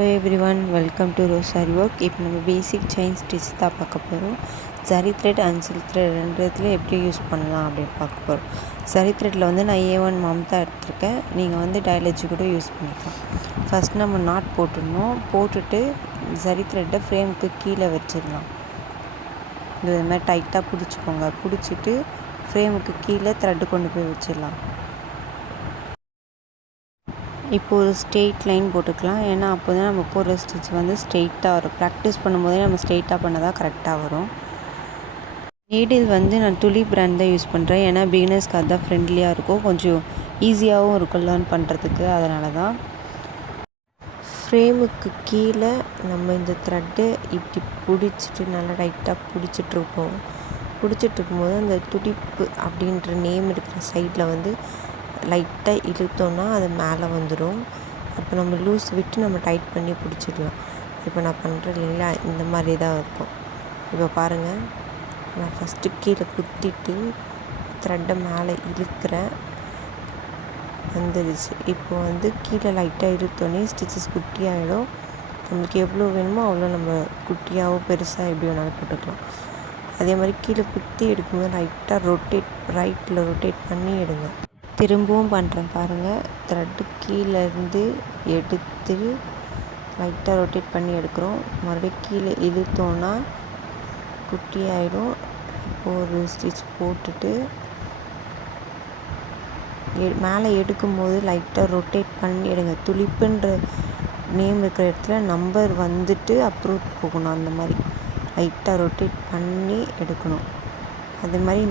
Hello everyone, welcome to Rosary work. இப்போ நம்ம basic chain stitch தான் பார்க்க போகிறோம். சரி த்ரெட் அண்ட் சில்க் த்ரெட் ரெண்டுத்தில் எப்படி யூஸ் பண்ணலாம் அப்படின்னு பார்க்க போகிறோம். சரி த்ரெட்டில் வந்து நான் A1 மம்தா எடுத்திருக்கேன். நீங்கள் வந்து டயலஜி கூட யூஸ் பண்ணிக்கலாம். ஃபஸ்ட் நம்ம நாட் போட்டுட்டு சரி த்ரெட்டை ஃப்ரேமுக்கு கீழே வச்சிடலாம். இது மாதிரி டைட்டாக பிடிச்சிக்கோங்க. பிடிச்சிட்டு ஃப்ரேமுக்கு கீழே த்ரெட்டு கொண்டு போய் வச்சிடலாம். இப்போ ஒரு ஸ்ட்ரெயிட் லைன் போட்டுக்கலாம். ஏன்னா அப்போ தான் நம்ம போடுற ஸ்டிச் வந்து ஸ்ட்ரெயிட்டாக வரும். ப்ராக்டிஸ் பண்ணும்போதே நம்ம ஸ்ட்ரெயிட்டாக பண்ணால் தான் கரெக்டாக வரும். நீடில் வந்து நான் துளி பிராண்ட் தான் யூஸ் பண்ணுறேன். ஏன்னா பிகினர்ஸ்க்கு அதுதான் ஃப்ரெண்ட்லியாக இருக்கும், கொஞ்சம் ஈஸியாகவும் இருக்கும் லேர்ன் பண்ணுறதுக்கு. அதனால தான் ஃப்ரேமுக்கு கீழே நம்ம இந்த த்ரெட்டு இப்படி பிடிச்சிட்டு நல்லா டைட்டாக பிடிச்சிட்ருக்கோம். பிடிச்சிட்ருக்கும்போது அந்த துடிப்பு அப்படின்ற நேம் இருக்கிற சைடில் வந்து லைட்டாக இழுத்தோன்னா அது மேலே வந்துடும். அப்போ நம்ம லூஸ் விட்டு நம்ம டைட் பண்ணி பிடிச்சிக்கலாம். இப்போ நான் பண்ணுறேன் இல்லைங்களா, இந்த மாதிரி தான் இருக்கும். இப்போ பாருங்கள், நான் ஃபஸ்ட்டு கீழே குத்திட்டு த்ரெட்டை மேலே இழுக்கிறேன், வந்துடுச்சு. இப்போ வந்து கீழே லைட்டாக இழுத்தோன்னே ஸ்டிச்சஸ் குட்டியாகிடும். நம்மளுக்கு எவ்வளோ வேணுமோ அவ்வளோ நம்ம குட்டியாகவோ பெருசாக எப்படி வேணாலும் போட்டுக்கலாம். அதே மாதிரி கீழே குத்தி எடுக்கும்போது லைட்டாக ரைட்டில் ரொட்டேட் பண்ணி எடுங்க. திரும்பவும் பண்ணுறேன் பாருங்கள். த்ரெட்டு கீழேருந்து எடுத்து லைட்டாக ரொட்டேட் பண்ணி எடுக்கிறோம். மறுபடியும் கீழே இழுத்தோன்னா குட்டி ஆகிடும். இப்போ ஒரு ஸ்டிச் போட்டுட்டு மேலே எடுக்கும்போது லைட்டாக ரொட்டேட் பண்ணி எடுங்க. துளிப்புன்ற நேம் இருக்கிற இடத்துல நம்பர் வந்துட்டு அப்ரூவ் போகணும். அந்த மாதிரி லைட்டாக ரொட்டேட் பண்ணி எடுக்கணும். அது மாதிரி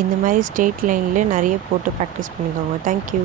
இந்த மாதிரி ஸ்ட்ரெயிட் லைனில் நிறைய போட்டு ப்ராக்டிஸ் பண்ணிக்கோங்க. தேங்க்யூ.